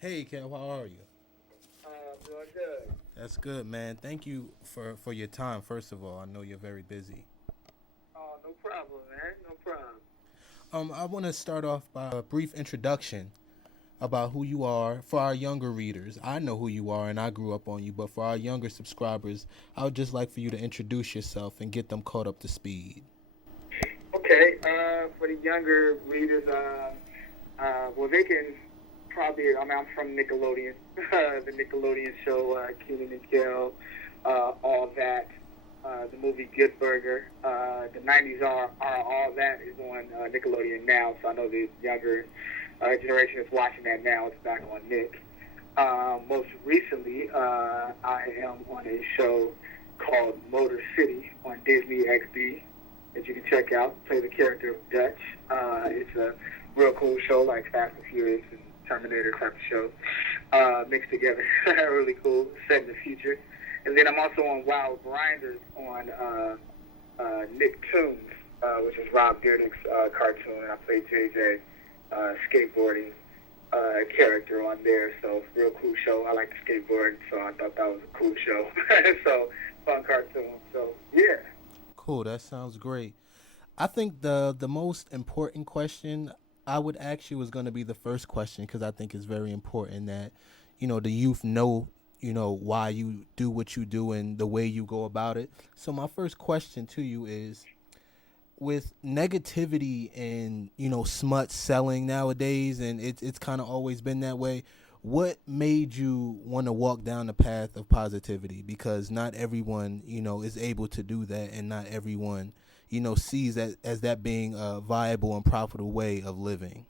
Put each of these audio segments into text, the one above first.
Hey, Kel, how are you? I'm doing good. That's good, man. Thank you for your time, first of all. I know you're very busy. Oh, no problem, man. No problem. I want to start off by a brief introduction about who you are for our younger readers. I know who you are and I grew up on you, but for our younger subscribers, I would just like for you to introduce yourself and get them caught up to speed. Okay. For the younger readers, well, they can probably. I'm from Nickelodeon, the Nickelodeon show, Keenan and Kel, all that. The movie Good Burger. The '90s are all that is on Nickelodeon now. So I know the younger generation is watching that now. It's back on Nick. Most recently, I am on a show called Motor City on Disney XD that you can check out. Play the character of Dutch. It's a real cool show, like Fast and Furious and Terminator type of show, mixed together. Really cool, set in the future. And then I'm also on Wild Grinders on Nicktoons, which is Rob Dyrdek's cartoon. I play JJ, skateboarding character on there. So real cool show. I like to skateboard, so I thought that was a cool show. So fun cartoon. So yeah. Cool, that sounds great. I think the most important question I would ask you is going to be the first question because I think it's very important that the youth know why you do what you do and the way you go about it. So my first question to you is with negativity and smut selling nowadays, and it's kind of always been that way. What made you want to walk down the path of positivity? Because not everyone is able to do that, and not everyone sees that as that being a viable and profitable way of living.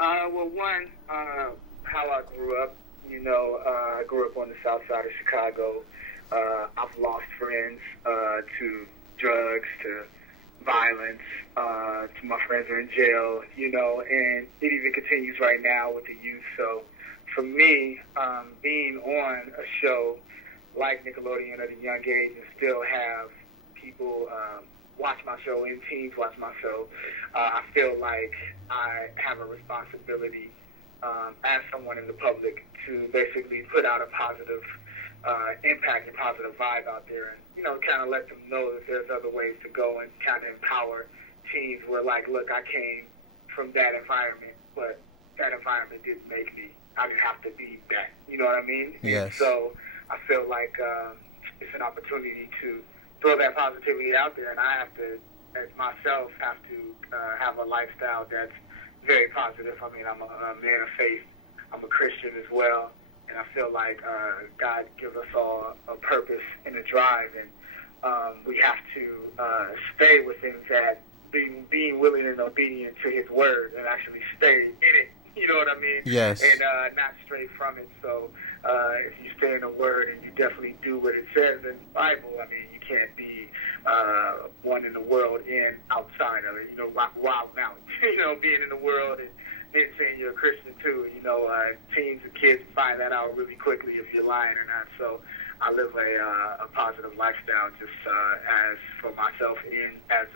Well, one, how I grew up. I grew up on the south side of Chicago. I've lost friends to drugs, to violence. To my friends are in jail, and it even continues right now with the youth. So for me, being on a show like Nickelodeon at a young age and still have people watch my show and teens watch my show, I feel like I have a responsibility as someone in the public to basically put out a positive impact and positive vibe out there, and kind of let them know that there's other ways to go and kind of empower teens. Where like, look, I came from that environment, but that environment didn't make me. I didn't have to be that. You know what I mean? And Yes. so I feel like it's an opportunity to throw that positivity out there, and I have to, as myself, have to have a lifestyle that's very positive. I mean, I'm a man of faith. I'm a Christian as well, and I feel like God gives us all a purpose and a drive, and we have to stay within that, being willing and obedient to His word, and actually stay in it. You know what I mean? Yes. And not stray from it. So if you stay in the word and you definitely do what it says in the Bible, I mean, you can't be one in the world and outside of it. Wild out. Being in the world and then saying you're a Christian too. Teens and kids find that out really quickly if you're lying or not. So I live a positive lifestyle just as for myself and as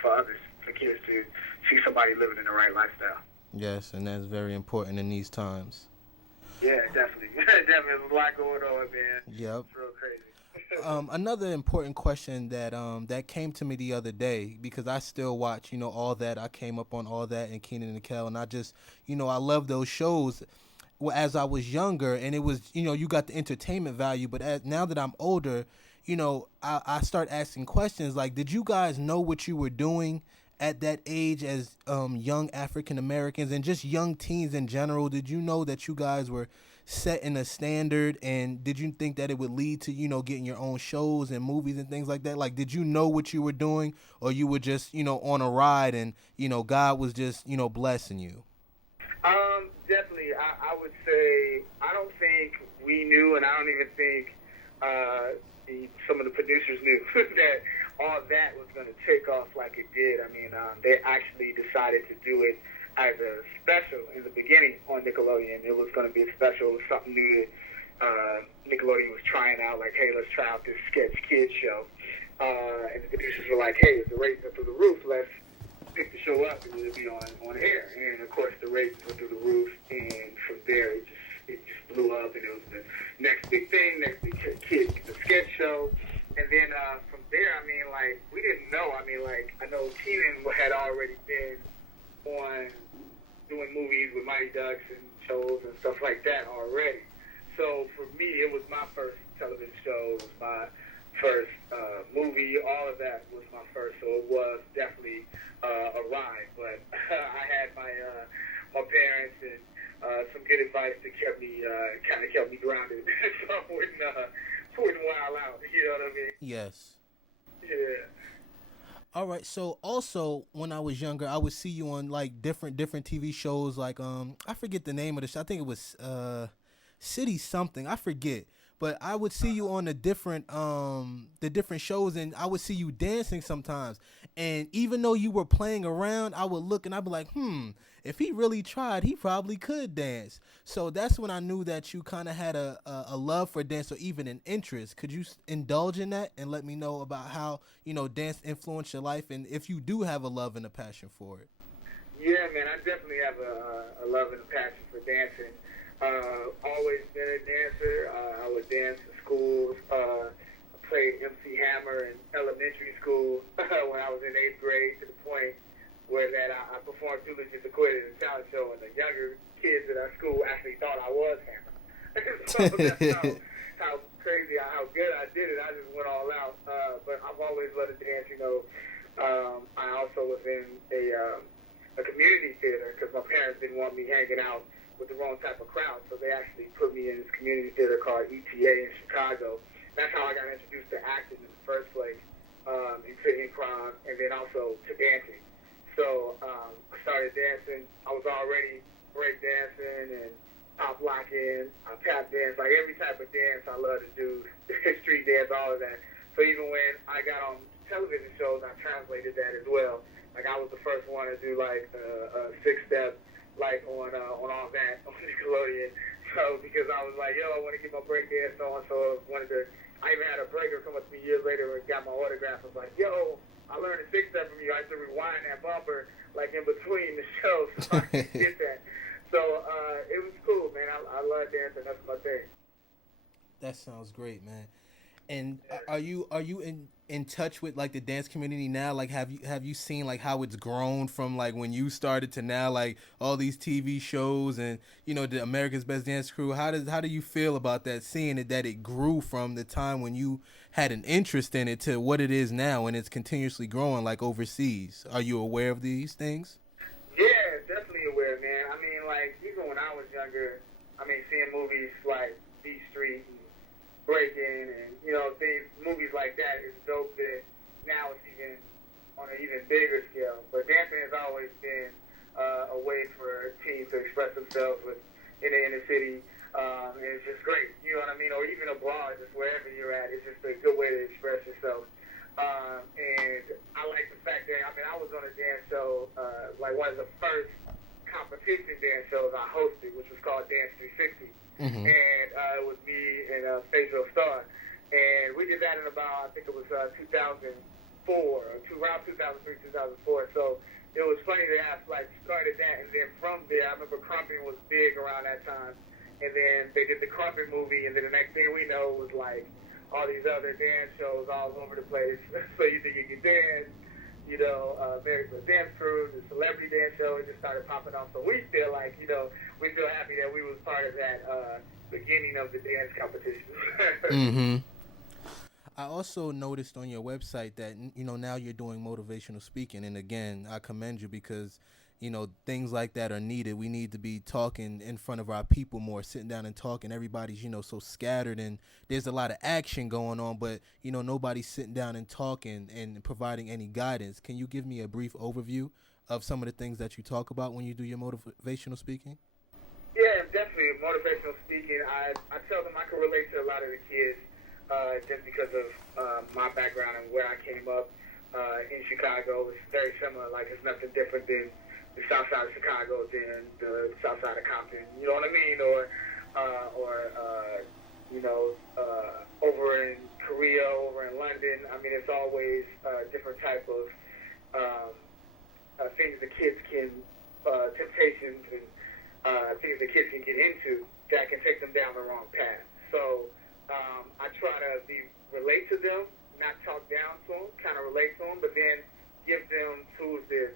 for others, for kids to see somebody living in the right lifestyle. Yes, and that's very important in these times. Yeah, definitely. Definitely, there's a lot going on, man. Yep. It's real crazy. Another important question that came to me the other day because I still watch all that. I came up on all that and Keenan and Kel, and I just I love those shows. Well, as I was younger, and it was you got the entertainment value, but now that I'm older, I start asking questions like, did you guys know what you were doing at that age as young African Americans and just young teens in general? Did you know that you guys were setting a standard, and did you think that it would lead to getting your own shows and movies and things like that? Like, did you know what you were doing, or you were just on a ride and God was just blessing you? Definitely. I would say I don't think we knew, and I don't even think some of the producers knew that all that was going to take off like it did. I mean, they actually decided to do it as a special in the beginning on Nickelodeon. It was going to be a special, something new that Nickelodeon was trying out. Like, hey, let's try out this sketch kids show. And the producers were like, hey, if the ratings are through the roof, let's pick the show up, it would be on air. And of course, the ratings went through the roof. And from there, it just blew up, and it was the next big thing, next big the sketch show. And then from there, I mean, like, we didn't know. I mean, like, I know Keenan had already been on doing movies with Mighty Ducks and shows and stuff like that already. So for me, it was my first television show. It was my first movie. All of that was my first. So it was definitely a ride. But I had my parents and some good advice that kind of kept me grounded. So I wouldn't wild out. You know what I mean? Yes. Yeah. All right. So also, when I was younger, I would see you on like different TV shows. Like I forget the name of the show. I think it was City something. I forget. But I would see you on the different shows, and I would see you dancing sometimes. And even though you were playing around, I would look and I'd be like, if he really tried, he probably could dance. So that's when I knew that you kind of had a love for dance, or even an interest. Could you indulge in that and let me know about how, dance influenced your life, and if you do have a love and a passion for it? Yeah, man, I definitely have a love and a passion for dancing. Always been a dancer. I would dance in schools. I played MC Hammer in elementary school when I was in 8th grade, to the point where that I performed Too Legit to Quit at a talent show, and the younger kids at our school actually thought I was Hammer. So that's how crazy, how good I did it. I just went all out. But I've always loved to dance. I also was in a community theater because my parents didn't want me hanging out with the wrong type of crowd, so they actually put me in this community theater called ETA in Chicago. That's how I got introduced to acting in the first place, into improv, and then also to dancing. So I started dancing. I was already break dancing and pop locking, tap dance, like every type of dance I love to do, street dance, all of that. So even when I got on television shows, I translated that as well. Like I was the first one to do like a 6-step, like on all that on Nickelodeon. So because I was like, I want to get my break dance on, so I even had a breaker come up to me years later and got my autograph. I was like, I learned a 6-step from you. I used to rewind that bumper like in between the shows so I could get that. So it was cool, man. I love dancing. That's my thing. That sounds great, man. And are you in touch with like the dance community now? Like have you seen like how it's grown from like when you started to now, like all these TV shows and the America's Best Dance Crew? How do you feel about that, seeing it that it grew from the time when you had an interest in it to what it is now, and it's continuously growing like overseas? Are you aware of these things? Yeah, definitely aware, man. I mean, like even when I was younger, seeing movies like B Street and Breaking and things, movies like that is dope. That now it's even on an even bigger scale. But dancing has always been a way for teens to express themselves in the inner city, and it's just great. You know what I mean? Or even abroad, just wherever you're at, it's just a good way to express yourself. And I like the fact that I was on a dance show, like one of the first competition dance shows I hosted, which was called Dance 360. Mm-hmm. And it was me and Faisal Star. And we did that in about, I think it was 2004, around 2003, 2004. So it was funny to have started that. And then from there, I remember Crumping was big around that time. And then they did the Crumping movie. And then the next thing we know was like all these other dance shows all over the place. So you think you can dance, America's Dance Crew, the celebrity dance show, it just started popping off. So we feel like, we feel happy that we was part of that beginning of the dance competition. Mm-hmm. I also noticed on your website that, now you're doing motivational speaking. And again, I commend you because, things like that are needed. We need to be talking in front of our people more, sitting down and talking. Everybody's, so scattered and there's a lot of action going on, but, nobody's sitting down and talking and providing any guidance. Can you give me a brief overview of some of the things that you talk about when you do your motivational speaking? Yeah, definitely. Motivational speaking, I tell them I can relate to a lot of the kids just because of my background and where I came up in Chicago. It's very similar. Like, it's nothing different than the south side of Chicago than the south side of Compton. You know what I mean? Or over in Korea, over in London. It's always a different type of things the kids can, temptations and things the kids can get into that can take them down the wrong path. So I try to relate to them, not talk down to them, kind of relate to them, but then give them tools to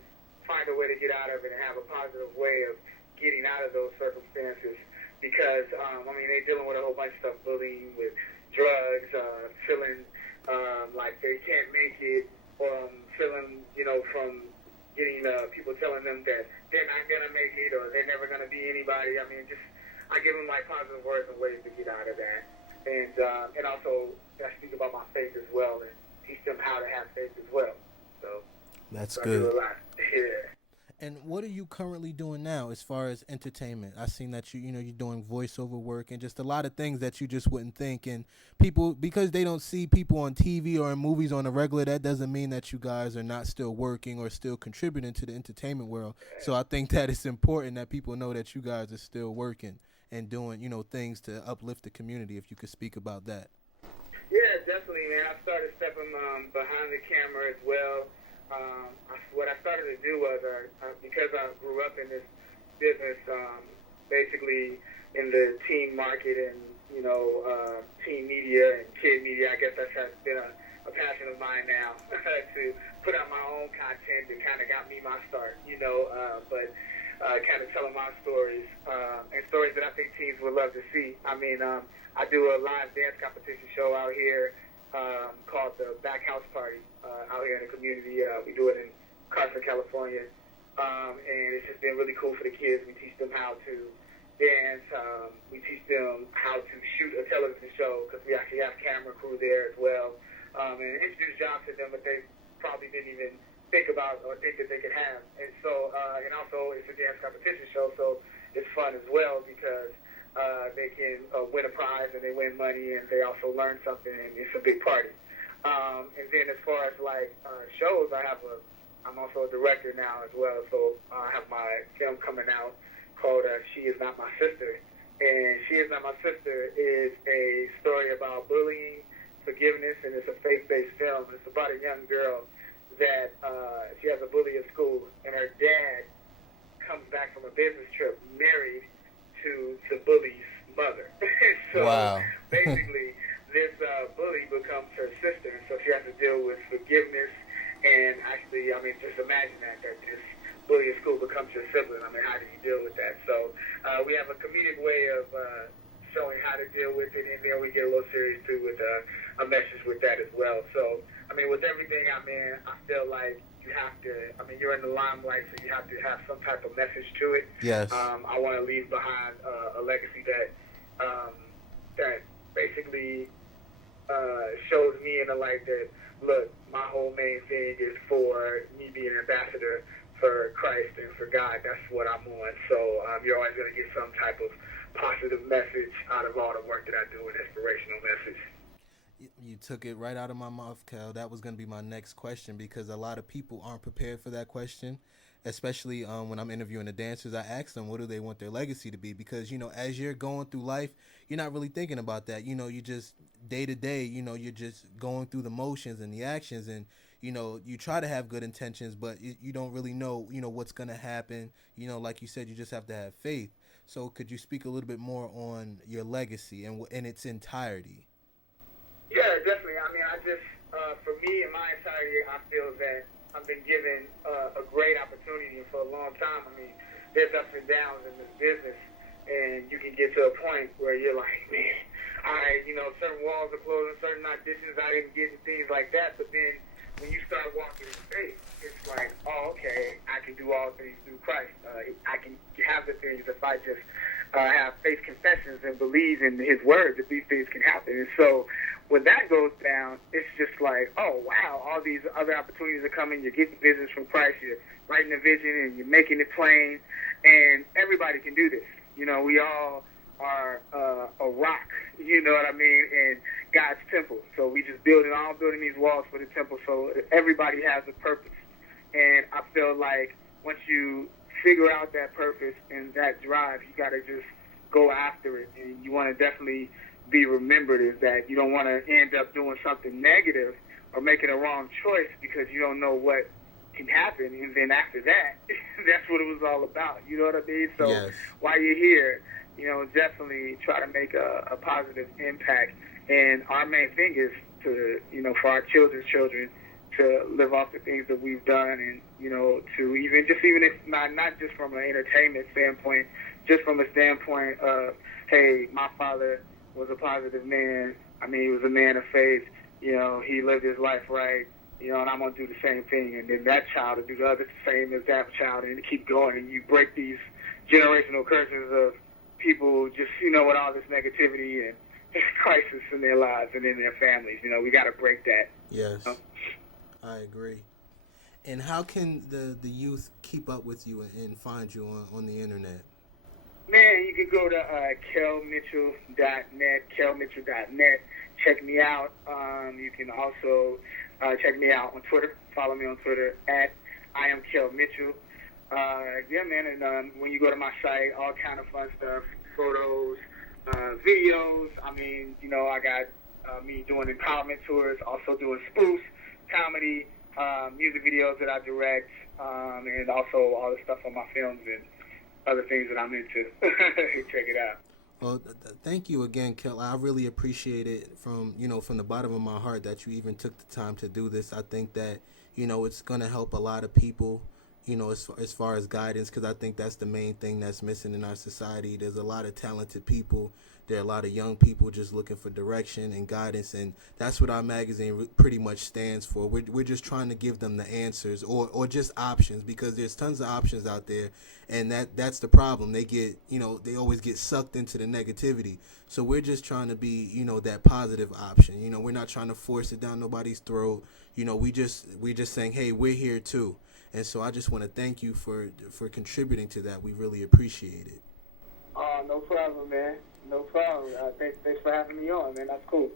find a way to get out of it and have a positive way of getting out of those circumstances. Because, they're dealing with a whole bunch of stuff, bullying, with drugs, feeling like they can't make it, or feeling, from getting people telling them that they're not going to make it or they're never going to be anybody. I give them, positive words and ways to get out of that. And also, I speak about my faith as well and teach them how to have faith as well. So that's so good. I do a lot. Yeah. And what are you currently doing now as far as entertainment? I've seen that you're doing voiceover work and just a lot of things that you just wouldn't think. And people, because they don't see people on TV or in movies on a regular, that doesn't mean that you guys are not still working or still contributing to the entertainment world. So I think that it's important that people know that you guys are still working and doing, things to uplift the community, if you could speak about that. Yeah, definitely, man. I started stepping behind the camera as well. What I started to do was, because I grew up in this business, basically in the teen market and, teen media and kid media, I guess that has been a passion of mine now to put out my own content that kind of got me my start, but kind of telling my stories and stories that I think teens would love to see. I do a live dance competition show out here called the Back House Party out here in the community. We do it in Carson, California, and it's just been really cool for the kids. We teach them how to dance. We teach them how to shoot a television show because we actually have camera crew there as well, and introduce jobs to them that they probably didn't even think about or think that they could have. And so, and also it's a dance competition show, so it's fun as well because they can win a prize and they win money and they also learn something and it's a big party. And then as far as shows, I'm also a director now as well. So I have my film coming out called She Is Not My Sister. And She Is Not My Sister is a story about bullying, forgiveness, and it's a faith-based film. It's about a young girl that she has a bully at school and her dad comes back from a business trip married to the bully's mother. So wow. Basically, this bully becomes her sister, so she has to deal with forgiveness. And actually, just imagine that this bully at school becomes your sibling. How do you deal with that? So we have a comedic way of showing how to deal with it, and then we get a little serious too with a message with that as well. So, with everything I'm in, I feel like you have to, you're in the limelight, so you have to have some type of message to it. Yes. I want to leave behind a legacy that basically shows me in the light that, look, my whole main thing is for me being an ambassador for Christ and for God. That's what I'm on. So you're always going to get some type of positive message out of all the work that I do, an inspirational message. You took it right out of my mouth, Kel. That was going to be my next question because a lot of people aren't prepared for that question, especially when I'm interviewing the dancers. I ask them, what do they want their legacy to be? Because, as you're going through life, you're not really thinking about that. You just day to day, you're just going through the motions and the actions and, you try to have good intentions, but you don't really know, what's going to happen. Like you said, you just have to have faith. So could you speak a little bit more on your legacy and in its entirety? Yeah, definitely. For me, in my entirety, I feel that I've been given a great opportunity for a long time. There's ups and downs in this business, and you can get to a point where you're like, man, certain walls are closing, certain auditions I didn't get and things like that. But then when you start walking in faith, it's like, oh, okay, I can do all things through Christ. I can have the things if I just have faith confessions and believe in His word that these things can happen. And so when that goes down, it's just like, oh, wow, all these other opportunities are coming. You're getting business from Christ. You're writing a vision and you're making it plain. And everybody can do this. We all are a rock, in God's temple. So we just all building these walls for the temple. So everybody has a purpose. And I feel like once you figure out that purpose and that drive, you got to just go after it. And you want to definitely be remembered is that you don't want to end up doing something negative or making a wrong choice because you don't know what can happen, and then after that, that's what it was all about. You know what I mean? So Yes. while you're here, definitely try to make a positive impact. And our main thing is to, for our children's children to live off the things that we've done, and to even if not just from an entertainment standpoint, just from a standpoint of, hey, my father was a positive man. I mean, he was a man of faith. He lived his life right. And I'm gonna do the same thing, and then that child will do the other same as that child, and keep going, and you break these generational curses of people just with all this negativity and crisis in their lives and in their families. We got to break that. Yes. I agree. And how can the youth keep up with you and find you on the internet? Man, you can go to kelmitchell.net, Check me out. You can also check me out on Twitter. Follow me on Twitter at I am Kel Mitchell. Yeah, man, and when you go to my site, all kind of fun stuff, photos, videos. I mean, I got me doing empowerment tours, also doing spoofs, comedy, music videos that I direct, and also all the stuff on my films and other things that I'm into. Check it out. Well, thank you again, Kel. I really appreciate it from the bottom of my heart that you even took the time to do this. I think that it's going to help a lot of people, as far as guidance, because I think that's the main thing that's missing in our society. There's a lot of talented people. There are a lot of young people just looking for direction and guidance, and that's what our magazine pretty much stands for. We're just trying to give them the answers or just options, because there's tons of options out there, and that's the problem. They get they always get sucked into the negativity. So we're just trying to be that positive option. We're not trying to force it down nobody's throat. We're just saying, hey, we're here too. And so I just want to thank you for contributing to that. We really appreciate it. Oh, no problem, man. No problem. Thanks for having me on, man. That's cool.